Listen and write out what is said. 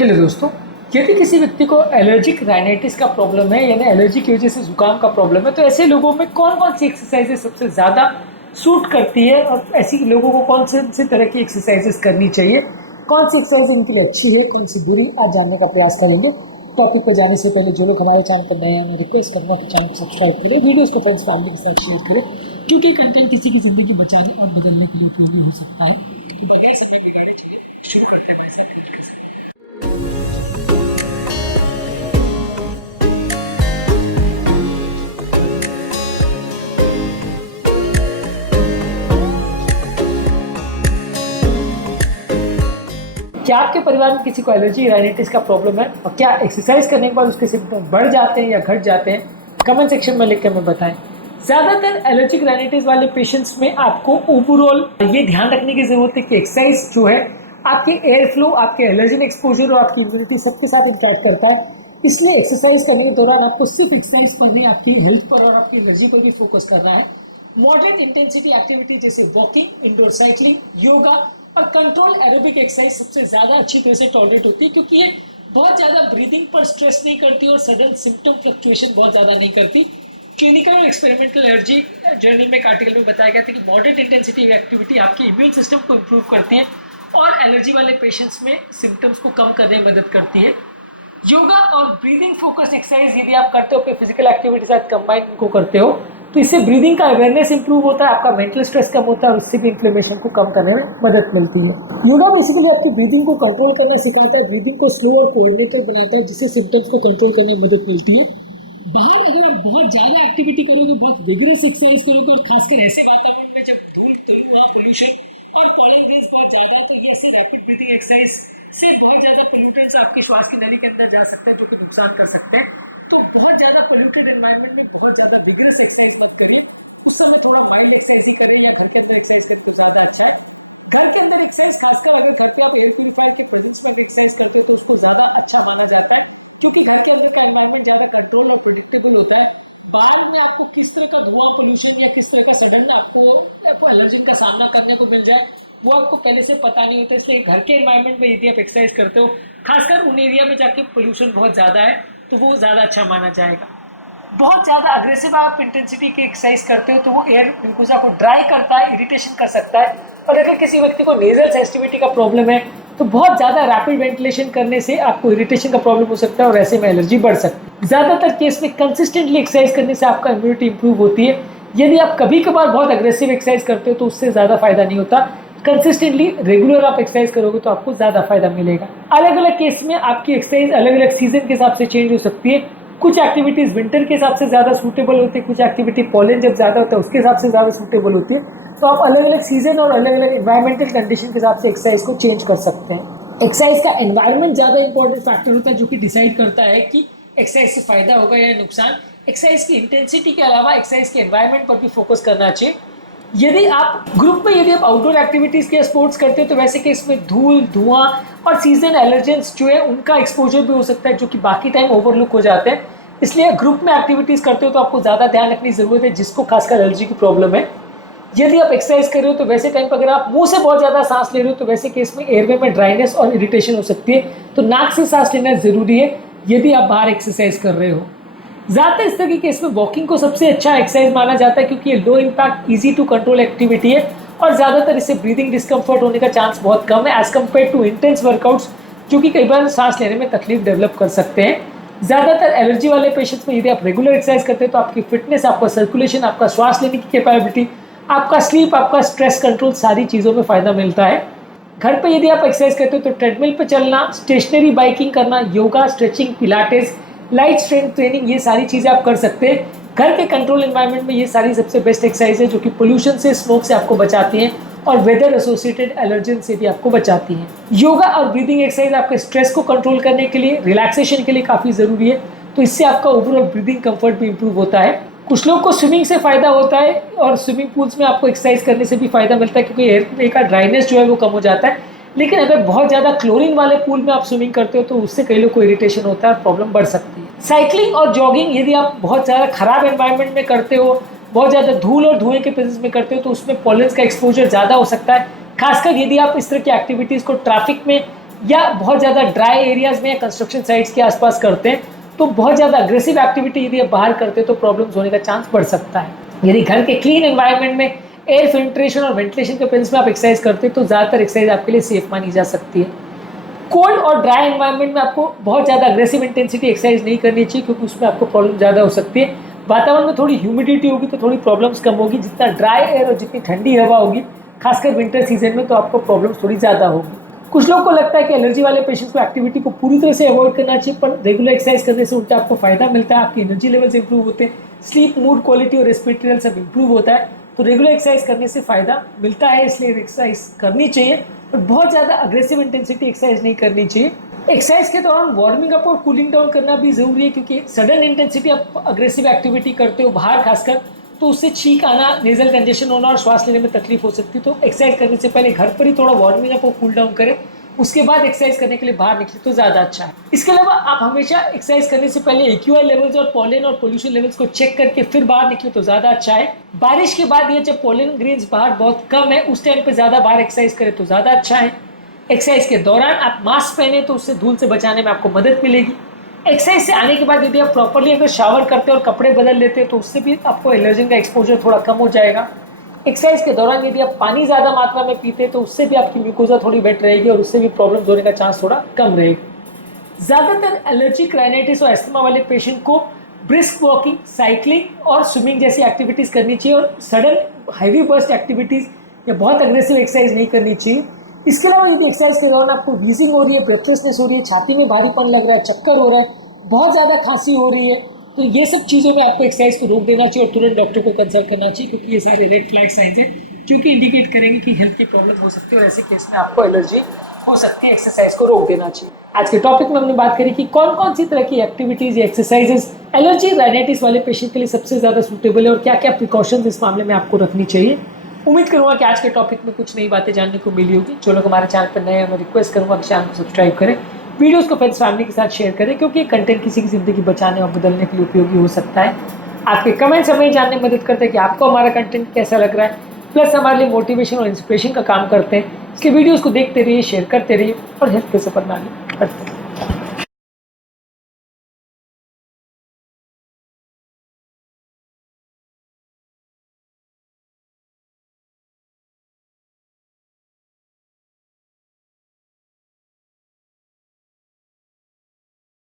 Hello दोस्तों, यदि किसी व्यक्ति को एलर्जिक राइनाइटिस का प्रॉब्लम है यानी एलर्जी की वजह से जुकाम का प्रॉब्लम है, तो ऐसे लोगों में कौन कौन सी एक्सरसाइजेज सबसे ज़्यादा सूट करती है और ऐसी लोगों को कौन सी तरह की एक्सरसाइजेज करनी चाहिए, कौन सी एक्सरसाइज इनके लिए अच्छी है, कौन सी बुरी, आज जानने का प्रयास करेंगे। टॉपिक पर जाने से पहले जो लोग हमारे चैनल पर नए हैं उन्हें रिक्वेस्ट करूँगा कि चैनल को सब्सक्राइब करें, वीडियोज़ को फ्रेंड्स फैमिली के साथ शेयर करें, क्योंकि कंटेंट किसी की ज़िंदगी बचाने और बदलने के लिए उपयोगी हो सकता है। तो बगैर समय बिगाड़े चलिए शुरू करते हैं हमारे साथ तरीके से। क्या आपके परिवार में किसी को एलर्जी राइनाइटिस का प्रॉब्लम है और क्या एक्सरसाइज करने के बाद उसके सिम्टम बढ़ जाते हैं या घट जाते हैं? कमेंट सेक्शन में लिख कर हमें बताएं। ज़्यादातर एलर्जिक राइनाइटिस वाले पेशेंट्स में आपको ओवरऑल ये ध्यान रखने की ज़रूरत है कि एक्सरसाइज जो है आपके एयर फ्लो, आपके एलर्जन एक्सपोजर और आपकी इम्यूनिटी सबके साथ इंटरेक्ट करता है। इसलिए एक्सरसाइज करने के दौरान आपको सिर्फ एक्सरसाइज पर नहीं, आपकी हेल्थ पर और आपकी एलर्जी पर भी फोकस करना है। मॉडरेट इंटेंसिटी एक्टिविटी जैसे वॉकिंग, इंडोर साइकिलिंग, योगा और कंट्रोल एरोबिक एक्सरसाइज सबसे ज़्यादा अच्छी तरह से टॉलरेट होती है, क्योंकि ये बहुत ज़्यादा ब्रीदिंग पर स्ट्रेस नहीं करती और सडन सिम्टम फ्लक्चुएशन बहुत ज़्यादा नहीं करती। क्लिनिकल और एक्सपेरिमेंटल एलर्जी जर्नल में एक आर्टिकल में बताया गया था कि मॉडरेट इंटेंसिटी एक्टिविटी आपकी इम्यून सिस्टम को इम्प्रूव करती है और एलर्जी वाले पेशेंट्स में सिम्टम्स को कम करने में मदद करती है। योगा और ब्रीदिंग फोकस्ड एक्सरसाइज यदि आप करते हो, अपनी फिजिकल एक्टिविटी के साथ कंबाइन इनको करते हो, तो इससे ब्रीदिंग का अवेयरनेस इंप्रूव होता है, आपका मेंटल स्ट्रेस कम होता है और उससे भी इन्फ्लेमेशन को कम करने में मदद मिलती है। योगा बेसिकली आपकी ब्रीदिंग को कंट्रोल करना सिखाता है, ब्रीदिंग को स्लो और कोऑर्डिनेटेड बनाता है, जिससे सिम्टम्स को कंट्रोल करने में मदद मिलती है। बाहर अगर आप बहुत ज़्यादा एक्टिविटी करोगे, बहुत विगरस एक्सरसाइज करोगे और खासकर ऐसे वातावरण में जब धूल धुआं, पोल्यूशन और पॉलन ग्रेन्स बहुत ज़्यादा है, तो ये ऐसे रैपिड ब्रीदिंग एक्सरसाइज से बहुत ज़्यादा पोल्यूटेंट्स आपकी श्वास की नली के अंदर जा सकते हैं, जो कि नुकसान कर सकते हैं। तो बहुत ज़्यादा पोल्यूटेड एनवायरनमेंट में बहुत ज़्यादा विगरस एक्सरसाइज मत करिए, उस समय थोड़ा माइल्ड एक्सरसाइज ही करें या घर के अंदर एक्सरसाइज करें तो ज़्यादा अच्छा है। घर के अंदर एक्सरसाइज, खासकर अगर घर पे आप एयर प्यूरीफायर के प्रेजेंस में एक्सरसाइज करते हो तो उसको ज़्यादा अच्छा माना जाता है, क्योंकि घर के अंदर का एनवायरनमेंट ज़्यादा कंट्रोल और प्रेडिक्टेबल होता है। बाहर में आपको किस तरह का धुआं, पोल्यूशन या किस तरह का सडन आपको एलर्जन का सामना करने को मिल जाए, वो आपको पहले से पता नहीं होता। इसलिए घर के एनवायरनमेंट में यदि आप एक्सरसाइज करते हो, खासकर उन एरिया में जाके पोल्यूशन बहुत ज़्यादा है, तो वो ज़्यादा अच्छा माना जाएगा। बहुत ज़्यादा अग्रेसिव आप इंटेंसिटी की एक्सरसाइज करते हो तो वो एयर म्यूकोसा को ड्राई करता है, इरिटेशन कर सकता है। और अगर किसी व्यक्ति को नेजल सेंसिटिविटी का प्रॉब्लम है तो बहुत ज़्यादा रैपिड वेंटिलेशन करने से आपको इरिटेशन का प्रॉब्लम हो सकता है और ऐसे में एलर्जी बढ़ सकती है। ज़्यादातर केस में कंसिस्टेंटली एक्सरसाइज करने से आपका इम्यूनिटी इंप्रूव होती है। यदि आप कभी कभार बहुत अग्रेसिव एक्सरसाइज करते हो तो उससे ज़्यादा फायदा नहीं होता। कंसिस्टेंटली रेगुलर आप एक्सरसाइज करोगे तो आपको ज़्यादा फायदा मिलेगा। अलग अलग केस में आपकी एक्सरसाइज अलग अलग सीजन के हिसाब से चेंज हो सकती है। कुछ एक्टिविटीज़ विंटर के हिसाब से ज़्यादा सूटेबल होती है, कुछ एक्टिविटी पॉलन जब ज़्यादा होता है उसके हिसाब से ज़्यादा सूटेबल होती है। तो आप अलग अलग सीजन और अलग अलग एनवायरमेंटल कंडीशन के हिसाब से एक्सरसाइज को चेंज कर सकते हैं। एक्सरसाइज का एनवायरनमेंट ज़्यादा इंपॉर्टेंट फैक्टर होता है, जो कि डिसाइड करता है कि एक्सरसाइज से फायदा होगा या नुकसान। एक्सरसाइज की इंटेंसिटी के अलावा एक्सरसाइज के एनवायरनमेंट पर भी फोकस करना चाहिए। यदि आप ग्रुप में, यदि आप आउटडोर एक्टिविटीज़ के स्पोर्ट्स करते हो तो वैसे केस में धूल, धुआं और सीजन एलर्जेंस जो है उनका एक्सपोजर भी हो सकता है, जो कि बाकी टाइम ओवरलुक हो जाते हैं। इसलिए ग्रुप में एक्टिविटीज़ करते हो तो आपको ज़्यादा ध्यान रखने की ज़रूरत है, जिसको खासकर एलर्जी की प्रॉब्लम है। यदि आप एक्सरसाइज कर रहे हो तो वैसे टाइम पर अगर आप मुंह से बहुत ज़्यादा सांस ले रहे हो तो वैसे केस में एयरवे में ड्राइनेस और इरिटेशन हो सकती है, तो नाक से सांस लेना ज़रूरी है यदि आप बाहर एक्सरसाइज कर रहे हो। ज़्यादातर इस तरह के केस में वॉकिंग को सबसे अच्छा एक्सरसाइज माना जाता है, क्योंकि ये low impact, easy to control activity है और ज़्यादातर इससे ब्रीदिंग डिस्कम्फर्ट होने का चांस बहुत कम है as compare to intense workouts, जो कि कई बार सांस लेने में तकलीफ डेवलप कर सकते हैं। ज़्यादातर एलर्जी वाले पेशेंट्स में यदि आप रेगुलर एक्सरसाइज करते हैं तो आपकी फिटनेस, आपका सर्कुलेशन, आपका श्वास लेने की कैपेबिलिटी, आपका स्लीप, आपका स्ट्रेस कंट्रोल, सारी चीज़ों में फ़ायदा मिलता है। घर पे यदि आप एक्सरसाइज करते हो तो ट्रेडमिल पे चलना, स्टेशनरी बाइकिंग करना, yoga, stretching, Pilates, light strength training, ये सारी चीज़ें आप कर सकते हैं। घर के कंट्रोल एनवायरनमेंट में ये सारी सबसे बेस्ट एक्सरसाइज है, जो कि पोल्यूशन से, स्मोक से आपको बचाती हैं और वेदर एसोसिएटेड एलर्जन से भी आपको बचाती हैं। योगा और ब्रीदिंग एक्सरसाइज आपके स्ट्रेस को कंट्रोल करने के लिए, रिलैक्सेशन के लिए काफ़ी ज़रूरी है, तो इससे आपका ओवरऑल ब्रीदिंग कंफर्ट भी इंप्रूव होता है। कुछ लोग को स्विमिंग से फ़ायदा होता है और स्विमिंग पूल्स में आपको एक्सरसाइज करने से भी फ़ायदा मिलता है, क्योंकि एयर का ड्राइनेस जो है वो कम हो जाता है। लेकिन अगर बहुत ज़्यादा क्लोरीन वाले पूल में आप स्विमिंग करते हो तो उससे कई लोग को इरिटेशन होता है, प्रॉब्लम बढ़ सकती है। साइकिलिंग और जॉगिंग यदि आप बहुत ज़्यादा खराब एनवायरनमेंट में करते हो, बहुत ज़्यादा धूल और धुएं के प्रेजेंस में करते हो, तो उसमें पॉलन्स का एक्सपोजर ज़्यादा हो सकता है। खासकर यदि आप इस तरह की एक्टिविटीज़ को ट्रैफिक में या बहुत ज़्यादा ड्राई एरियाज में या कंस्ट्रक्शन साइट्स के आसपास करते हैं तो बहुत ज़्यादा अग्रेसिव एक्टिविटी यदि आप बाहर करते हैं तो प्रॉब्लम्स होने का चांस बढ़ सकता है। यदि घर के क्लीन एनवायरनमेंट में एयर फिल्ट्रेशन और वेंटिलेशन के प्रिंसिपल में आप एक्सरसाइज करते हैं तो ज़्यादातर एक्सरसाइज आपके लिए सेफ मानी जा सकती है। कोल्ड और ड्राई एनवायरनमेंट में आपको बहुत ज़्यादा अग्रेसिव इंटेंसिटी एक्सरसाइज नहीं करनी चाहिए क्योंकि उसमें आपको प्रॉब्लम ज़्यादा हो सकती है। वातावरण में थोड़ी ह्यूमिडिटी होगी तो थोड़ी प्रॉब्लम्स कम होगी, जितना ड्राई एयर और जितनी ठंडी हवा होगी खासकर विंटर सीजन में तो आपको प्रॉब्लम्स थोड़ी ज़्यादा होगी। कुछ लोगों को लगता है कि एलर्जी वाले पेशेंट्स को एक्टिविटी को पूरी तरह से अवॉइड करना चाहिए, पर रेगुलर एक्सरसाइज करने से उल्टा आपको फायदा मिलता है, आपकी एनर्जी लेवल्स इंप्रूव होते हैं, स्लीप, मूड क्वालिटी और रेस्पिरेटरी हेल्थ सब इंप्रूव होता है। तो रेगुलर एक्सरसाइज करने से फायदा मिलता है, इसलिए एक्सरसाइज करनी चाहिए, पर बहुत ज़्यादा अग्रेसिव इंटेंसिटी एक्सरसाइज नहीं करनी चाहिए। एक्सरसाइज के दौरान वार्मिंग अप और कूलिंग डाउन करना भी जरूरी है क्योंकि सडन इंटेंसिटी आप अग्रेसिव एक्टिविटी करते हो बाहर खासकर तो उससे छींक आना, नेजल कंजेशन होना और श्वास लेने में तकलीफ हो सकती है। तो एक्सरसाइज करने से पहले घर पर ही थोड़ा वार्मिंग अप और कूल डाउन करें, उसके बाद एक्सरसाइज करने के लिए बाहर निकले तो ज़्यादा अच्छा है। इसके अलावा आप हमेशा एक्सरसाइज करने से पहले एक्यूआई लेवल्स और पॉलन और पोल्यूशन लेवल्स को चेक करके फिर बाहर निकले तो ज़्यादा अच्छा है। बारिश के बाद ये जब पॉलन ग्रेन्स बाहर बहुत कम है उस टाइम पे ज़्यादा बाहर एक्सरसाइज करें तो ज़्यादा अच्छा है। एक्सरसाइज के दौरान आप मास्क पहने तो उससे धूल से बचाने में आपको मदद मिलेगी। एक्सरसाइज से आने के बाद यदि आप प्रॉपर्ली अगर शावर करते हैं और कपड़े बदल लेते हैं तो उससे भी आपको एलर्जन का एक्सपोजर थोड़ा कम हो जाएगा। एक्सरसाइज के दौरान यदि आप पानी ज़्यादा मात्रा में पीते हैं तो उससे भी आपकी म्यूकोजा थोड़ी वेट रहेगी और उससे भी प्रॉब्लम्स होने का चांस थोड़ा कम रहेगा। ज़्यादातर एलर्जिक राइनाइटिस और एस्थमा वाले पेशेंट को ब्रिस्क वॉकिंग, साइकिलिंग और स्विमिंग जैसी एक्टिविटीज़ करनी चाहिए और सडन हैवी बर्स्ट एक्टिविटीज़ या बहुत अग्रेसिव एक्सरसाइज नहीं करनी चाहिए। इसके अलावा यदि एक्सरसाइज के दौरान आपको वीजिंग हो रही है, ब्रेथलेसनेस हो रही है, छाती में भारीपन लग रहा है, चक्कर हो रहा है, बहुत ज़्यादा खांसी हो रही है तो ये सब चीज़ों में आपको एक्सरसाइज को रोक देना चाहिए और तुरंत डॉक्टर को कंसल्ट करना चाहिए क्योंकि ये सारे रेड फ्लैग साइंस हैं जो कि इंडिकेट करेंगे कि हेल्थ की प्रॉब्लम हो सकती है और ऐसे केस में आपको एलर्जी हो सकती है। एक्सरसाइज को रोक देना चाहिए। आज के टॉपिक में हमने बात करी कि कौन कौन सी तरह की एक्टिविटीज़ या एक्सरसाइजेज एलर्जी राइनाइटिस वाले पेशेंट के लिए सबसे ज़्यादा सूटेबल है और क्या क्या प्रिकॉशंस इस मामले में आपको रखनी चाहिए। उम्मीद करूँगा कि आज के टॉपिक में कुछ नई बातें जानने को मिली होगी। जो लोग हमारे चैनल पर नए हैं मैं रिक्वेस्ट करूँगा कि चैनल को सब्सक्राइब करें, वीडियोस को फ्रेंड्स फैमिली के साथ शेयर करें क्योंकि कंटेंट किसी की ज़िंदगी बचाने और बदलने के लिए उपयोगी हो सकता है। आपके कमेंट्स हमें जानने में मदद करते हैं कि आपको हमारा कंटेंट कैसा लग रहा है, प्लस हमारे लिए मोटिवेशन और इंस्पिरेशन का काम करते हैं। इसलिए वीडियोस को देखते रहिए, शेयर करते रहिए और हेल्थ के सफर में आगे बढ़ते रहिए।